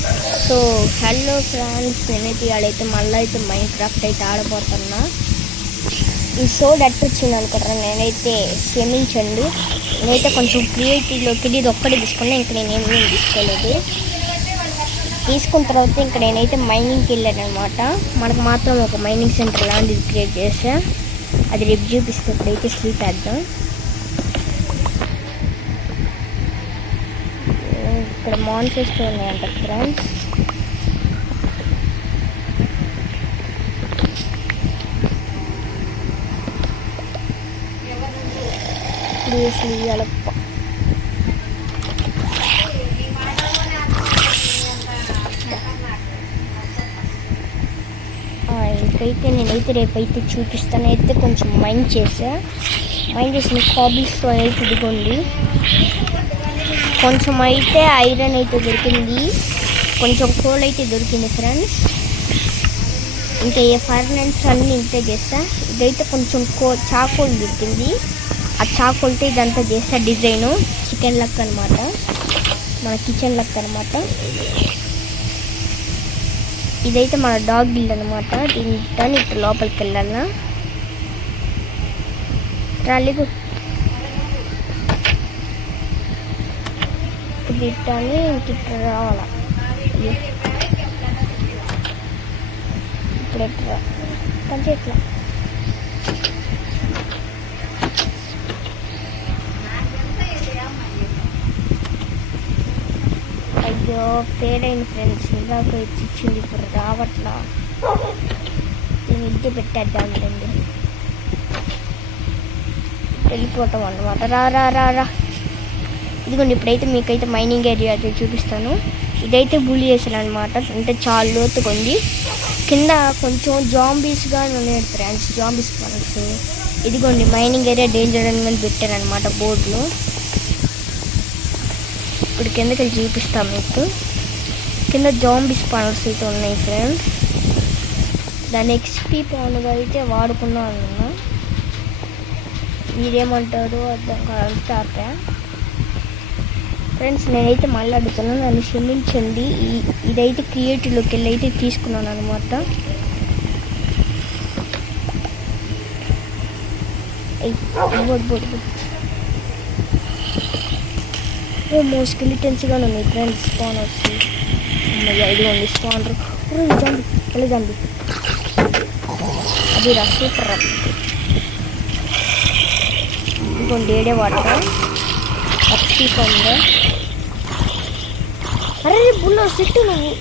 So hello friends, నేనైతే ఇవాళైతే మళ్ళీ అయితే మైన్క్రాఫ్ట్ అయితే ఆడబోతున్నా. ఈ సోడ్ వచ్చింది అనుకుంటారా, నేనైతే క్షమించండి. నేనైతే కొంచెం క్రియేటివ్లోకి ఇది ఒక్కటి తీసుకున్నా, ఇంక నేనేమీ తీసుకోలేదు. తీసుకున్న తర్వాత ఇంక నేనైతే మైనింగ్కి వెళ్ళాను అనమాట. మనకు మాత్రం ఒక మైనింగ్ సెంటర్ లాంటిది క్రియేట్ చేసా. అది రేపు చూపిస్తే ఇప్పుడైతే స్లీప్ వేద్దాం. ఇక్కడ మాన్సర్స్ ఉన్నాయంట ఫ్రెండ్స్. ఇంకైతే నేనైతే రేపైతే చూపిస్తాను. అయితే కొంచెం మైండ్ చేసిన హాబీస్తో అయితే ఇదిగోండి. కొంచెం అయితే ఐరన్ అయితే దొరికింది, కొంచెం కోల్ అయితే దొరికింది ఫ్రెండ్స్. ఇంకా ఏ ఫర్నెన్స్ అన్నీ ఇంతే చేస్తా. ఇదైతే కొంచెం చాకోల్ దొరికింది. ఆ చాకోల్తో ఇదంతా చేస్తా. డిజైను చికెన్ లక్ అనమాట, మన కిచెన్ లక్ అనమాట. ఇదైతే మన డాగ్ గిల్ అనమాట. దీంతో ఇట్లా లోపలికి వెళ్ళాలా. ట్రాలీకు ఇట్టాని ఇట్లా రావాలా. ఇప్పుడు ఎట్లా కొంచెం ఇట్లా అయ్యో ఫెయిల్ అయింది ఫ్రెండ్స్. ఇలాగ ఇచ్చింది, ఇప్పుడు రావట్లా. నేను ఇంటి పెట్టేద్దామండి, వెళ్ళిపోతాం అన్నమాట. రా రా రా రా ఇదిగోండి. ఇప్పుడైతే మీకైతే మైనింగ్ ఏరియా అయితే చూపిస్తాను. ఇదైతే బుల్ చేసాను అనమాట. అంటే చాలా లోతుకుంది. కింద కొంచెం జాంబీస్గా ఉన్నాయి ఫ్రెండ్స్, జాంబీస్ మనస్. ఇదిగోండి మైనింగ్ ఏరియా డేంజర్ అని పెట్టాను అనమాట బోర్డులో. ఇప్పుడు కిందకి వెళ్ళి చూపిస్తాం మీకు. కింద జాంబీస్ పానల్స్ అయితే ఉన్నాయి ఫ్రెండ్స్. దాన్ని ఎక్స్పీ పానుగా అయితే వాడుకున్నాను. మీరేమంటారు అర్థం కాదు ఫ్రెండ్స్. నేనైతే మళ్ళీ అడుగుతున్నాను, నన్ను క్షమించండి. ఇదైతే క్రియేటివ్లోకి వెళ్ళి అయితే తీసుకున్నాను అనమాట. స్కెలిటన్స్గా ఉన్నాయి ఫ్రెండ్స్ స్పానర్స్. ఇదిగోండి స్పానర్. జండి వెళ్ళదండి, అది రా సూపర్ రా. ఇదిగోండి ఏడే వాటర్ ఉందా. అరే బుల్లో సిట్టు నువ్వు.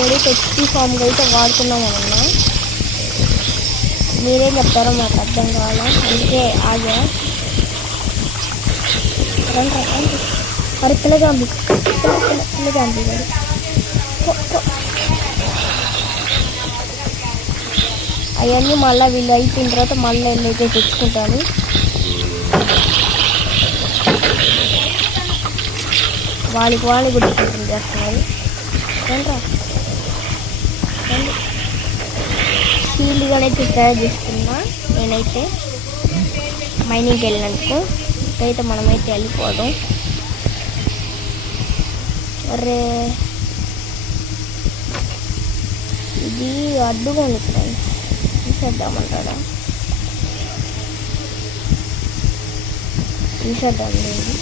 ఏడైతే హెచ్పీ ఫామ్గా అయితే వాడుకున్నామన్నా. మీరేం చెప్తారో మాకు అర్థం కావాలా, అందుకే ఆగా. అరే పిల్లగాంబి పిల్లగాంబి గారు. అవన్నీ మళ్ళీ వీళ్ళు అయిపోయిన తర్వాత మళ్ళీ వెళ్ళైతే తెచ్చుకుంటాను. వాళ్ళకి వాళ్ళు కూడా డిఫరెంట్ చేస్తున్నారు. సీల్డ్గా అయితే తయారు చేస్తున్నా నేనైతే మైనింగ్కి వెళ్ళినందుకు. ఇక్కడైతే మనమైతే వెళ్ళిపోవడం. అరే ఇది అడ్డుగా ఉంది ఫ్రెండ్స్, తీసేద్దామంటారా? తీసేద్దాం లేదు.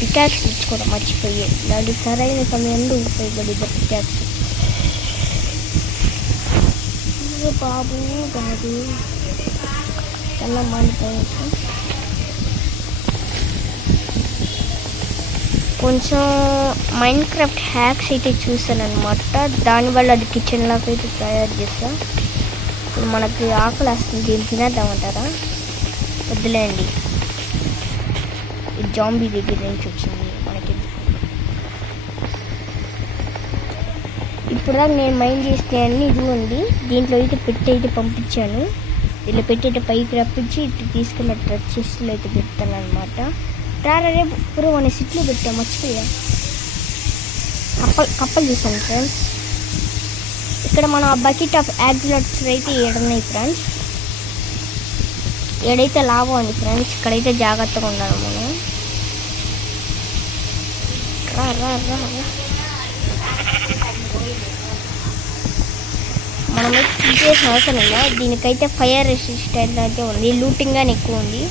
పికాక్స్ తెచ్చుకోవడం మర్చిపోయి, దానికి సరైన సమయంలో ఉపయోగపడింది పికాక్స్. బాబు కాదు కన్నా మాడిపోవచ్చు. కొంచెం మైన్క్రాఫ్ట్ హ్యాక్స్ అయితే చూసాను అనమాట. దానివల్ల అది కిచెన్ లాగా అయితే తయారు చేస్తా. ఇప్పుడు మనకి ఆకలి వస్తుంది, దీన్ని తినేద్దామంటారా? వద్దులేండి, ఈ జాంబీ దగ్గర నుంచి వచ్చింది మనకి. ఇప్పుడు దాకా నేను మైండ్ చేస్తే అన్నీ ఇదిగోండి. దీంట్లో అయితే పెట్టి అయితే పంపించాను. ఇలా పెట్టేట పైకి రప్పించి ఇటు తీసుకెళ్ళి చెస్ట్లో అయితే పెడతాను అనమాట. రారే పూర్వం అనే సిట్లో పెట్టా, మర్చిపోయా. కప్పలు చూసాను ఫ్రెండ్స్. ఇక్కడ మనం ఆ బకెట్ ఆఫ్ యాక్సిలెట్స్ అయితే ఏడున్నాయి ఫ్రెండ్స్. ఏడైతే లాభం ఉంది ఫ్రెండ్స్. ఇక్కడైతే జాగ్రత్తగా ఉండాలి మనం. రా రా రా రా మనమైతే తీసేసిన అవసరం లేదా. దీనికైతే ఫైర్ రెసిస్టెంట్ అయితే ఉంది. లూటింగ్ అని ఎక్కువ ఉంది.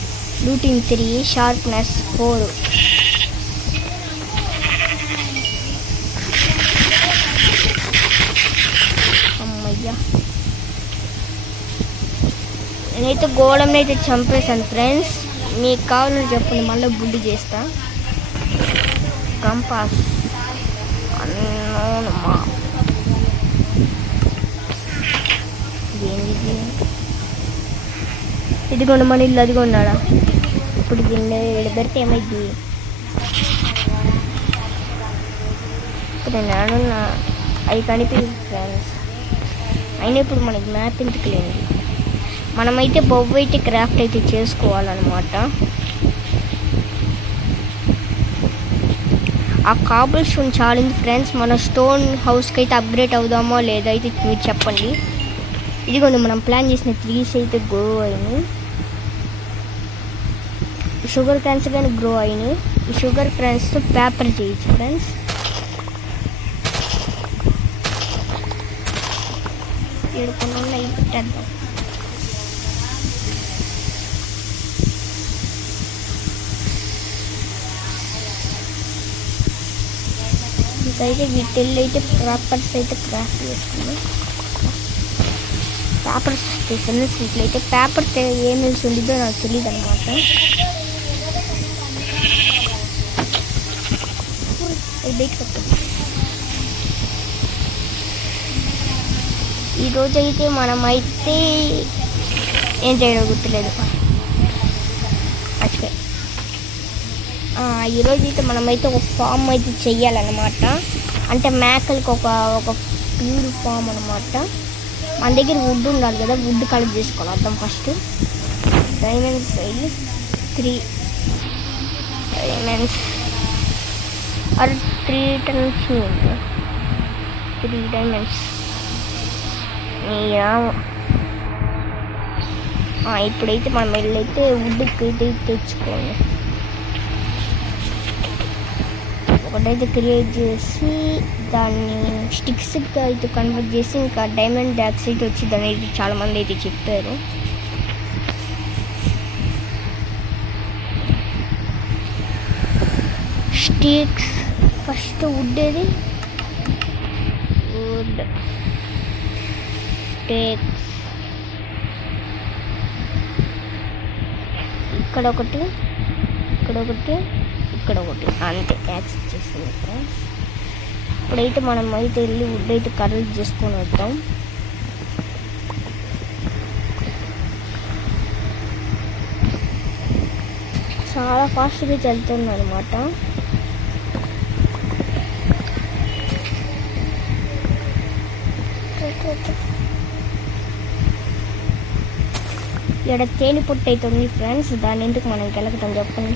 Looting 3, sharpness 4. అమ్మయ్యా, నేనైతే గోళంని అయితే చంపేశాను ఫ్రెండ్స్. మీకు కావాలని చెప్పండి, మళ్ళీ బుల్లి చేస్తా. కంపాస్ అన్నోనమ్మా, ఏంది ఇదిగోండి మన ఇల్లు. అదిగో ఉన్నాడా. ఇప్పుడు దీన్ని పెడితే ఏమైంది? ఇప్పుడు నేను అవి కనిపించింది ఫ్రెండ్స్. అయినా ఇప్పుడు మనకి మ్యాప్ ఎందుకు లేదు. మనమైతే బొవ్వ అయితే క్రాఫ్ట్ అయితే చేసుకోవాలన్నమాట. ఆ కాబుల్ స్టోన్ చాలింది ఫ్రెండ్స్. మన స్టోన్ హౌస్కి అయితే అప్గ్రేడ్ అవుదామో లేదో అయితే మీరు చెప్పండి. ఇదిగోండి మనం ప్లాన్ చేసిన ట్రీస్ అయితే గ్రో అయినాయి. షుగర్ క్యాన్స్ కానీ గ్రో అయినాయి. ఈ షుగర్ క్యాన్స్తో పేపర్ చేయొచ్చు ఫ్రెండ్స్. ఏడుకుండా పెట్టేద్దాం. ఇంకైతే వీటిల్లో అయితే పేపర్స్ అయితే క్రాఫ్ట్ చేసుకున్నాం. పేపర్స్ చేసిన సీట్లు అయితే పేపర్స్ ఏమి ఉండిద్దో నాకు తెలియదు అనమాట. ఈరోజైతే మనమైతే ఏం చేయడం గుర్తులేదు. యాక్చువల్లీ ఈరోజైతే మనమైతే ఒక ఫామ్ అయితే చెయ్యాలన్నమాట. అంటే మేకలకి ఒక ప్యూర్ ఫామ్ అనమాట. మన దగ్గర వుడ్ ఉండాలి కదా, వుడ్ కలెక్ట్ చేసుకోవాలి. అర్థం first diamonds 3 diamonds are 3 tons 3 diamonds. ఇప్పుడైతే మనం వెళ్ళైతే వుడ్కి అయితే తెచ్చుకోండి. ఒకటైతే క్రియేట్ చేసి దాన్ని స్టిక్స్గా అయితే కన్వర్ట్ చేసి ఇంకా డైమండ్ డయాక్సైడ్ వచ్చింది అనేది చాలామంది అయితే చెప్పారు. స్టిక్స్ ఫస్ట్ వుడ్ ఏది, వుడ్ స్టిక్స్ ఇక్కడ ఒకటి, ఇక్కడ ఒకటి, ఇక్కడ ఒకటి, అంతే యాక్సెప్ట్ చేస్తుంది ఫ్రెండ్స్. ఇప్పుడైతే మనం అయితే వెళ్ళి వుడ్ అయితే కలెక్ట్ చేసుకొని వద్దాం. చాలా ఫాస్ట్గా వెళ్తుంది అనమాట. ఇక్కడ తేనె పొట్టు అవుతుంది ఫ్రెండ్స్. దాన్ని ఎందుకు మనం కెలకటం చెప్పండి.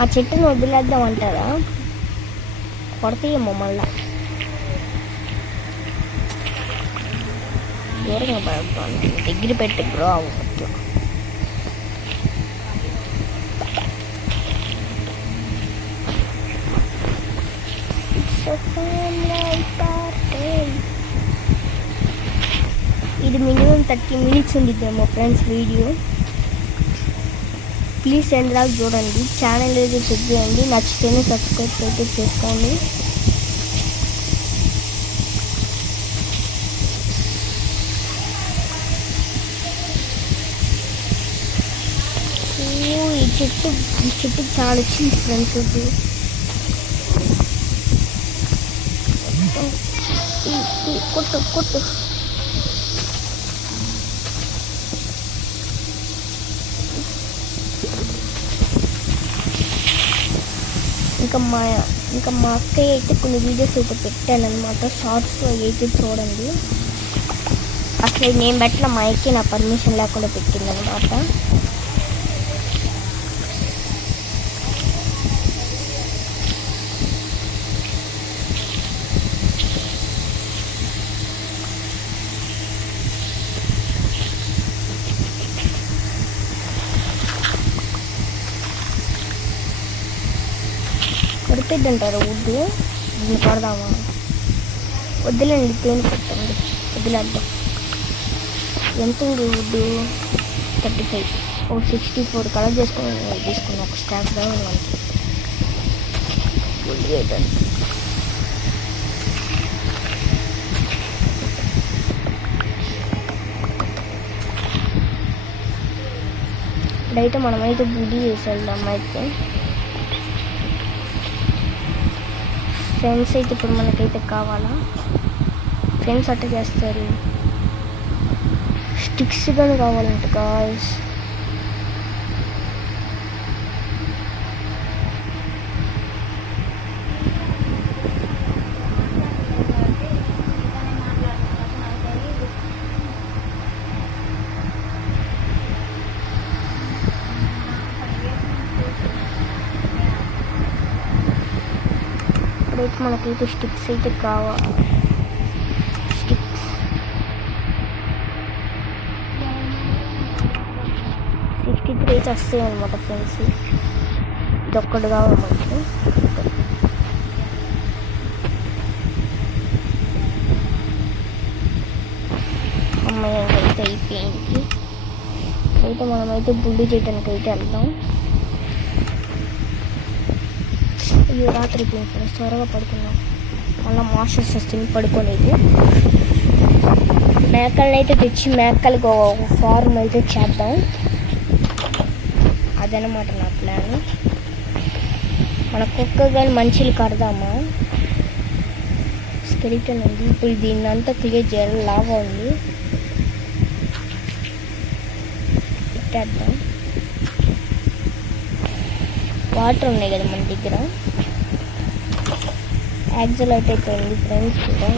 ఆ చెట్టును వదిలేద్దాం అంటారా? కొడతాయేమో మళ్ళా. దూరంగా పడతాను, దగ్గర పెట్టి బ్రో అవ్వద్దు. ఇది మినిమం 30 minutes ఉండిద్దేమో ఫ్రెండ్స్ వీడియో. ప్లీజ్ ఎండ్ దాకా చూడండి. ఛానల్ అయితే చెక్ చేయండి. నచ్చితేనే సబ్స్క్రైబ్ అయితే చేసుకోండి. ఈ చెట్టు చాలా వచ్చింది ఫ్రెండ్స్. కొట్టు కొట్టు. ఇంకా మా అక్కయ్య అయితే కొన్ని వీడియోస్ అయితే పెట్టాను అనమాట. షార్ట్స్లో అయితే చూడండి. అసలు నేను పెట్టిన మా అక్కయ్య నా పర్మిషన్ లేకుండా పెట్టింది అనమాట. సరిపోద్ది అంటారు వుడ్. దీన్ని కొడదామా? వద్దులేండి, పెయిన్ పెట్టండి, వదిలేద్దాం. ఎంత ఉంది వుడ్? 35. 64 కలర్ తీసుకున్నాం. ఒక స్టాక్ కావాలి మనకి వుడ్ చేయడానికి. ఇప్పుడైతే మనమైతే బుడి చేసి వెళ్దాం. అయితే ఫ్రెండ్స్ అయితే ఇప్పుడు మనకైతే కావాలా? ఫ్రెండ్స్ అట్ట చేస్తారు. స్టిక్స్ కానీ కావాలంట గాయ్స్. ఇప్పుడైతే మనకైతే స్టిక్స్ అయితే కావాలి. స్టిక్స్ 63 అయితే వస్తాయి అనమాట ఫ్రెండ్స్. ఇది ఒక్కటి కావాలి మనకి. అమ్మాయి అయితే అయిపోయింది. అయితే మనమైతే బుల్లి చేయడానికి అయితే వెళ్దాం. అయ్యో రాత్రి అయిపోయింది, త్వరగా పడుకున్నాం. మళ్ళీ మాస్టర్స్ వస్తుంది, పడుకోలేదు. మేకలను అయితే తెచ్చి మేకలకు ఫార్మ్ అయితే చేద్దాం. అదనమాట నా ప్లాన్. మన కుక్క కానీ మంచిలు కడదామా? స్కెలిటన్ ఉంది. ఇప్పుడు దీన్ని అంతా క్లియర్ చేయాలి. లావా ఉంది, పెట్టేద్దాం. వాటర్ ఉన్నాయి కదా మన దగ్గర. యాక్సిలైట్ అయిపోయింది ఫ్రెండ్స్ కూడా.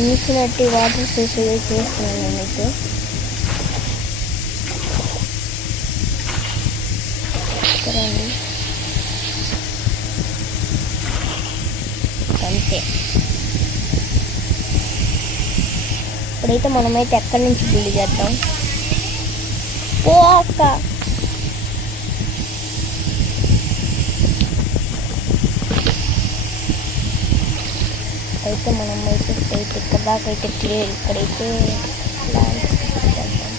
ఇన్ఫినిటీ వాటర్ సోర్స్ చేస్తున్నాను నేనైతే. సరేండి, అంతే. ఇప్పుడైతే మనమైతే ఎక్కడి నుంచి బిల్డ్ చేద్దాం? ఓ అక్క, అయితే మనమైతే ఇక్కడ దాకా అయితే క్లియర్. ఇక్కడైతే ప్లాంట్స్ చేద్దాం.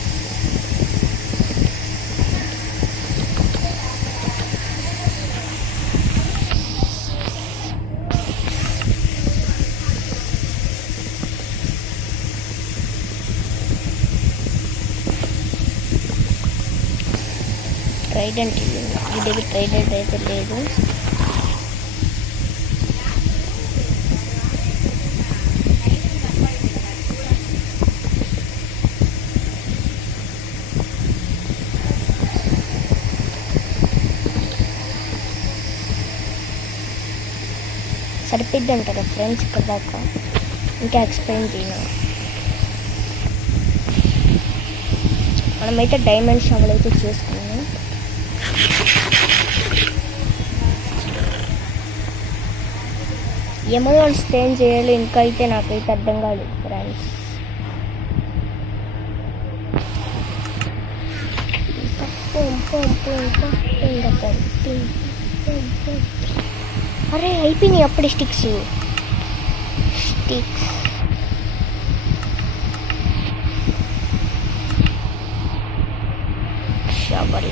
ట్రైడెంట్ ఈ దగ్గర ట్రైడెంట్ అయితే లేదు. సరిపోద్ది అంటారా ఫ్రెండ్స్? ఇక్కడ దాకా ఇంకా ఎక్స్ప్లెయిన్ చేయను. మనమైతే డైమండ్ షవల్ అయితే చేసుకున్నాం. ఎమరాల్డ్స్ స్టేన్ చేయాలి ఇంకా. అయితే నాకైతే అర్థం కాలేదు ఫ్రెండ్స్. అరే అయిపోయినాయి అప్పుడే స్టిక్స్. షవల్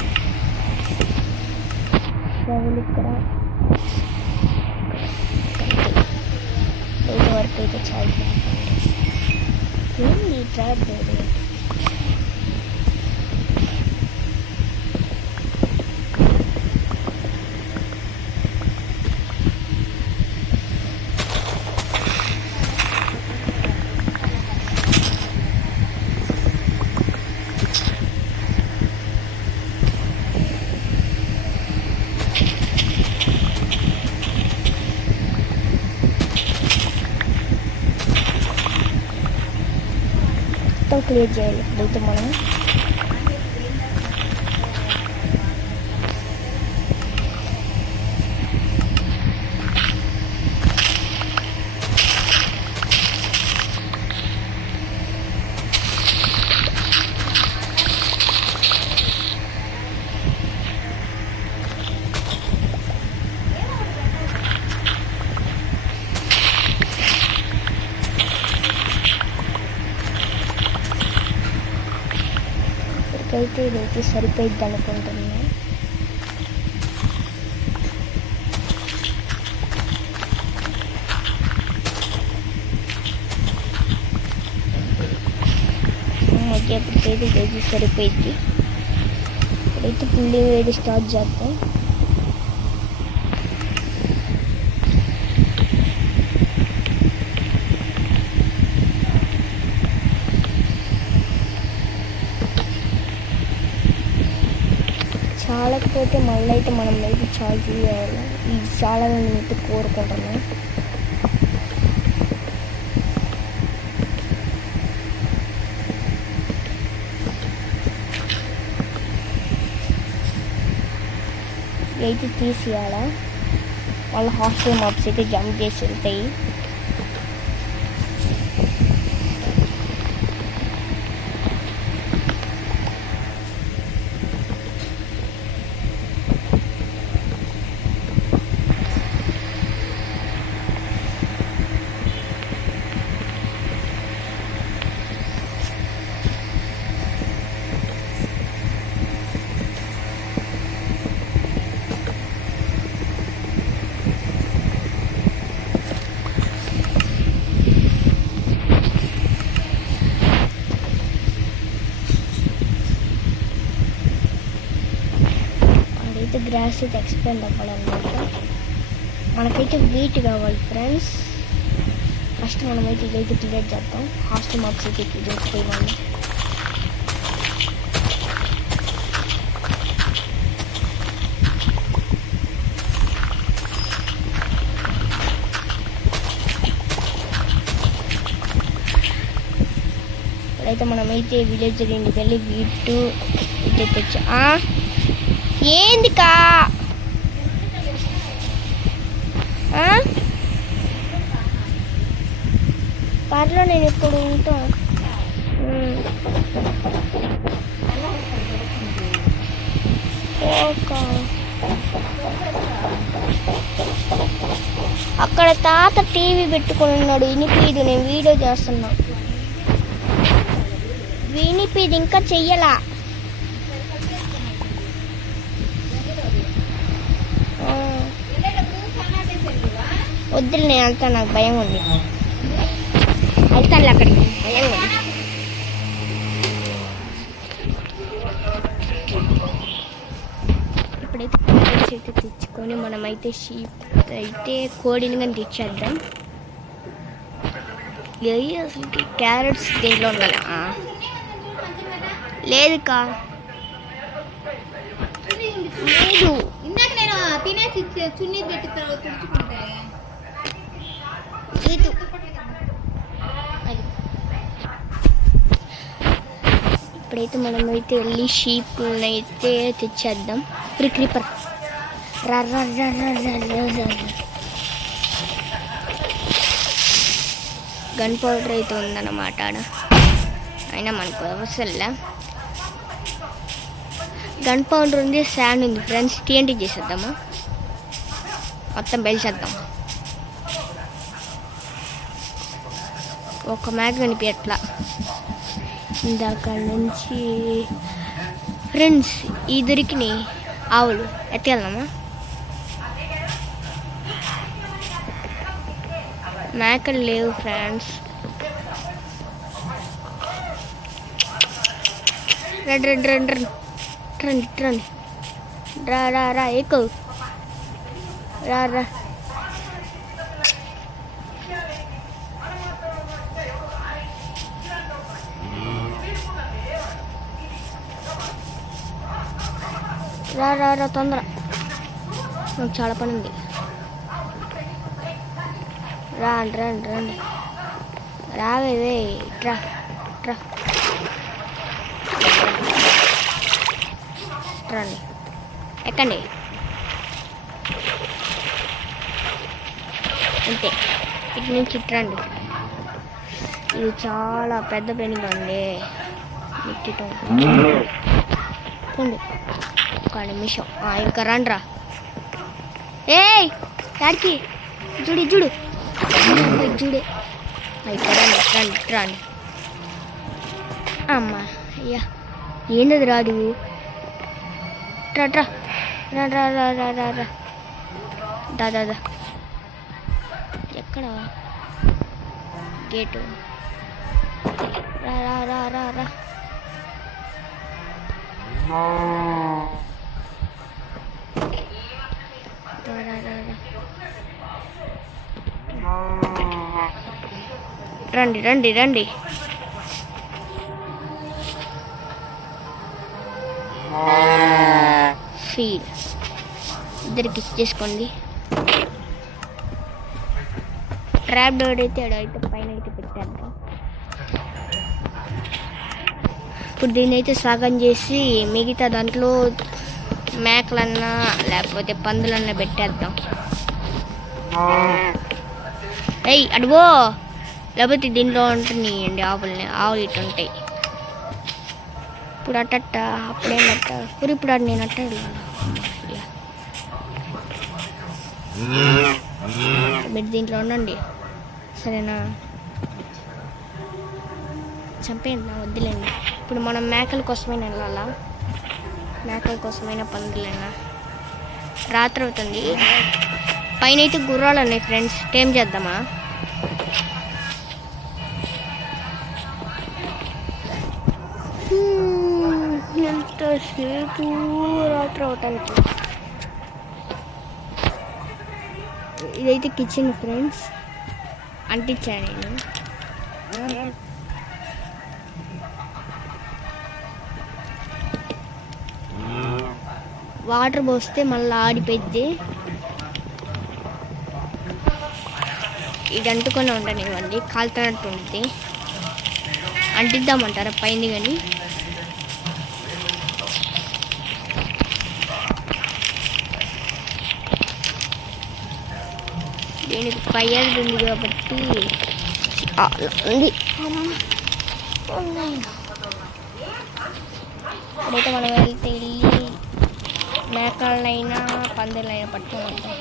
ఇక్కడ వరకు అయితే చాలు. ఏంది ట్రాప్? క్లియర్ చేయాలి ఇప్పుడైతే మనం. నాకైతే ఇదైతే సరిపోయిద్ది అనుకుంటున్నా. ఎప్పటికైతే ఇదైతే సరిపోయిద్ది. ఇప్పుడైతే పుల్లి వేడి స్టార్ట్ చేద్దాం. చాలకపోతే మళ్ళీ అయితే మనం అయితే చాలా చేయాలి. ఇది చాలా మంది అయితే కోరుకుంటున్నాం. అయితే తీసేయాలా, వాళ్ళ హాస్టల్ మాప్స్ అయితే జంప్ చేసి వెళ్తాయి. గ్రాస్ అయితే ఎక్స్పెండ్ అవ్వాలన్నమాట. మనకైతే వీట్ కావాలి ఫ్రెండ్స్. ఫస్ట్ మనమైతే ఇదైతే క్లియర్ చేద్దాం. హాస్టల్ మాప్స్ అయితే దొరుకుతాయి మళ్ళీ. ఇప్పుడైతే మనమైతే విలేజ్ ఇంటికి వెళ్ళి వీటు ఇదే తెచ్చా. ఏందికా పర్లో నేను ఇప్పుడు ఉంటా. అక్కడ తాత టీవీ పెట్టుకుని ఉన్నాడు. వినిపీదు, నేను వీడియో చేస్తున్నా. వినిపీదు, ఇంకా చెయ్యలా. వద్దులు, నేను వెళ్తాను, నాకు భయం ఉంది. వెళ్తాను అక్కడికి, భయం ఉంది. ఇప్పుడైతే క్యారెట్స్ అయితే తెచ్చుకొని మనమైతే షీప్ అయితే కోడిని కానీ తెచ్చేద్దాం. అసలు క్యారెట్స్ దీంట్లో ఉండాలి. లేదు కా, లేదు. ఇందాక నేను తినేసి చున్నీ పెట్టి తుడుచుకుంటే ఇప్పుడైతే మనమైతే వెళ్ళి షీప్ అయితే తెచ్చేద్దాం. క్రీపర్ గన్ పౌడర్ అయితే ఉందన్నమాట. అయినా మనకు అవసరంలే. గన్ పౌడర్ ఉంది, శాండ్ ఉంది ఫ్రెండ్స్. TNT చేసేద్దాము, మొత్తం బెల్చేద్దాం. ఒక మ్యాగ్ కనిపించట్లా ఇందాక నుంచి ఫ్రెండ్స్. ఈ దొరికినాయి ఆవులు, ఎత్తుకెళ్దామా? మేకలు లేవు ఫ్రెండ్స్. రండి రండి రండి రండి రండి రండి, రా రా రా, ఎక్కువ రా రా. రా రా రా, తొందర, నాకు చాలా పని ఉంది. రండి రండి రండి, రావే, ట్రా ట్రా రండి, ఎక్కండి. అంతే, ఇటు నుంచి ఇట్రండి. ఇది చాలా పెద్ద పెనుగా ఉంది. నెట్టడం పోండి, ఒక నిమిషం. ఇంకా రండ్రా. ఏయ్ యాడికి? చూడు చూడు చూడే. ఇక్కడ రండి రండి రండి. అమ్మా అయ్యా, ఏందది రాదు? రా రా రా రా రా రా రా రా దా దా దా. ఎక్కడ గేటు? రా రా రా రా రా. రా రా రా రా. రండి రండి రండి. ఫీల్ ఇద్దరికి ఇచ్చేసుకోండి. ట్రాప్ డోర్ అయితే అడైతే పైన అయితే పెట్టేద్దాం. ఇప్పుడు దీన్ని అయితే స్వాగతం చేసి మిగతా దాంట్లో మేకలన్నా లేకపోతే పందులన్నా పెట్టేద్దాం. ఏయ్ అడుగో, లేకపోతే దీంట్లో ఉంటున్నాయండి ఆవులు ఇటు ఉంటాయి. ఇప్పుడు అట్ట అప్పుడేమట్ట ఇప్పుడు అది నేను అట్ట మీరు దీంట్లో ఉండండి సరేనా? చంపేయండి నా వద్దులేండి. ఇప్పుడు మనం మేకల కోసమైనా వెళ్ళాలా? మేకల కోసమైనా పందులైనా. రాత్రి అవుతుంది. పైన అయితే గుర్రాలు ఉన్నాయి ఫ్రెండ్స్. టైం చేద్దామా? ఎంతసేపు రాత్రి అవటానికి. ఇదైతే కిచెన్ ఫ్రెండ్స్. అంటించాను నేను. వాటర్ పోస్తే మళ్ళీ ఆడిపోద్ది. ఇది అంటుకొని ఉండనివ్వండి, కాలుతున్నట్టు ఉంటుంది. అంటిద్దామంటారా పైన? కానీ దీనికి ఫైర్ ఉంది కాబట్టి ఉంది. ఇప్పుడైతే మనం వెళ్ళి మేకలనైనా పందులైనా పట్టుకుంటాం.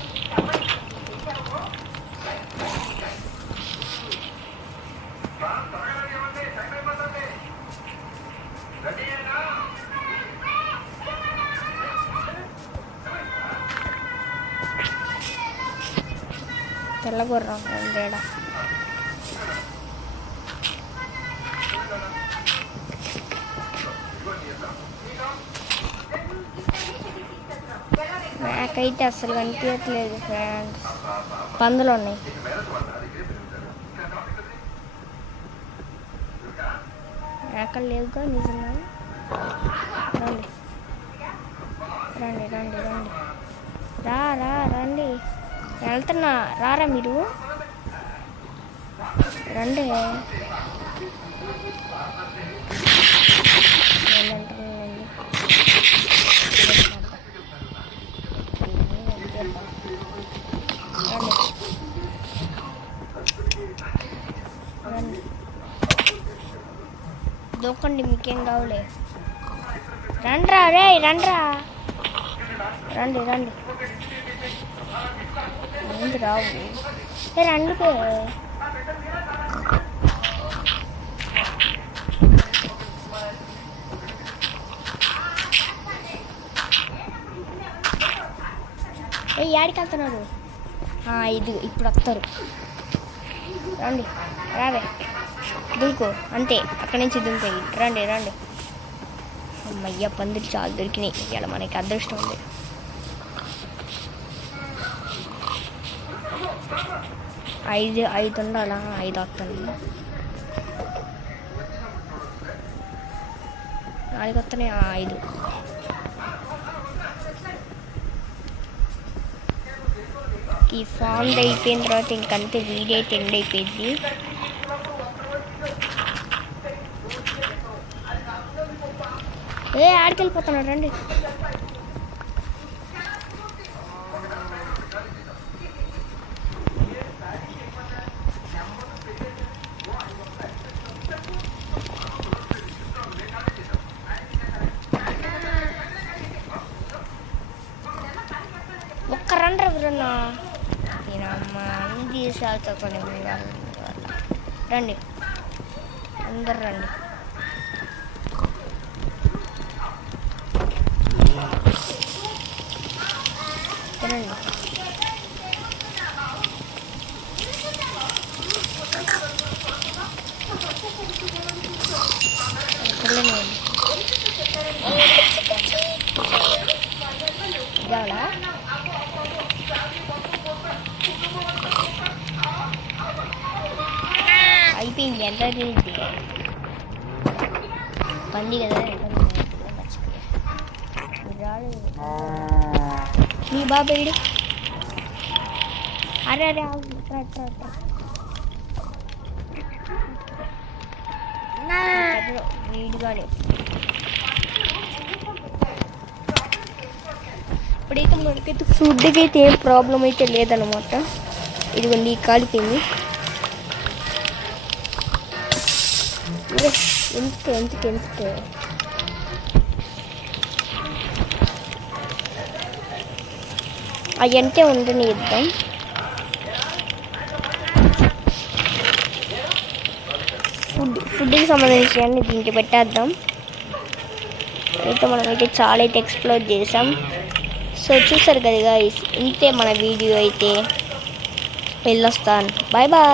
తెల్లగొర్రం ఉండేడా? నాకైతే అసలు కనిపించట్లేదు ఫ్రెండ్స్. పందులు ఉన్నాయి. మేకలు లేవుగా నిజంగా. రండి రండి రండి రండి. రా రా రండి. వెళ్తున్నా రారా మీరు రండి. దూకండి, మీకేం కావాలి. రండ్రా రే రండ్రా రండి రండి. ముందు రావు రండిపే. యాడికి వెళ్తున్నారు? ఇది ఇప్పుడు వస్తారు. రండి రావే దుంకు. అంతే, అక్కడి నుంచి దుంకాయి. రండి రండి. అమ్మయ్య పందులు చాలా దొరికినాయి. ఇలా మనకి అదృష్టం ఉంది. ఐదు ఉండాలా? 5 వస్తుంది. 4 వస్తున్నాయి. 5 ఈ ఫామ్ అయిపోయిన తర్వాత ఇంకంతే. వీడియో అయితే ఎండ్ అయిపోయింది. ఆడికి వెళ్ళిపోతున్నాడు రండి. ఒక్క రండి ఎవరన్నా. నేను అమ్మ అన్ని తీసాల్చుకోండి. రండి అందరు రండి. తినండి. ఇదాడా అయిపోయింది. ఎంత అయిపోయింది పంది కదా, మర్చిపోయా. నీ బాబేడు. అరే అరే వీడిగానే ఇప్పుడైతే మనకైతే ఫుడ్కి అయితే ఏం ప్రాబ్లం అయితే లేదనమాట. ఇదిగోండి కాలిపోయింది. ఎంత అవంటే ఉండని ఇద్దాం. ఫుడ్కి సంబంధించి అన్ని దీంట్లో పెట్టేద్దాం. అయితే మనమైతే చాలా అయితే ఎక్స్ప్లోర్ చేసాం. సో చూసారు కదా గైస్, ఇంతే మన వీడియో అయితే. వెళ్ళొస్తాను. Bye bye.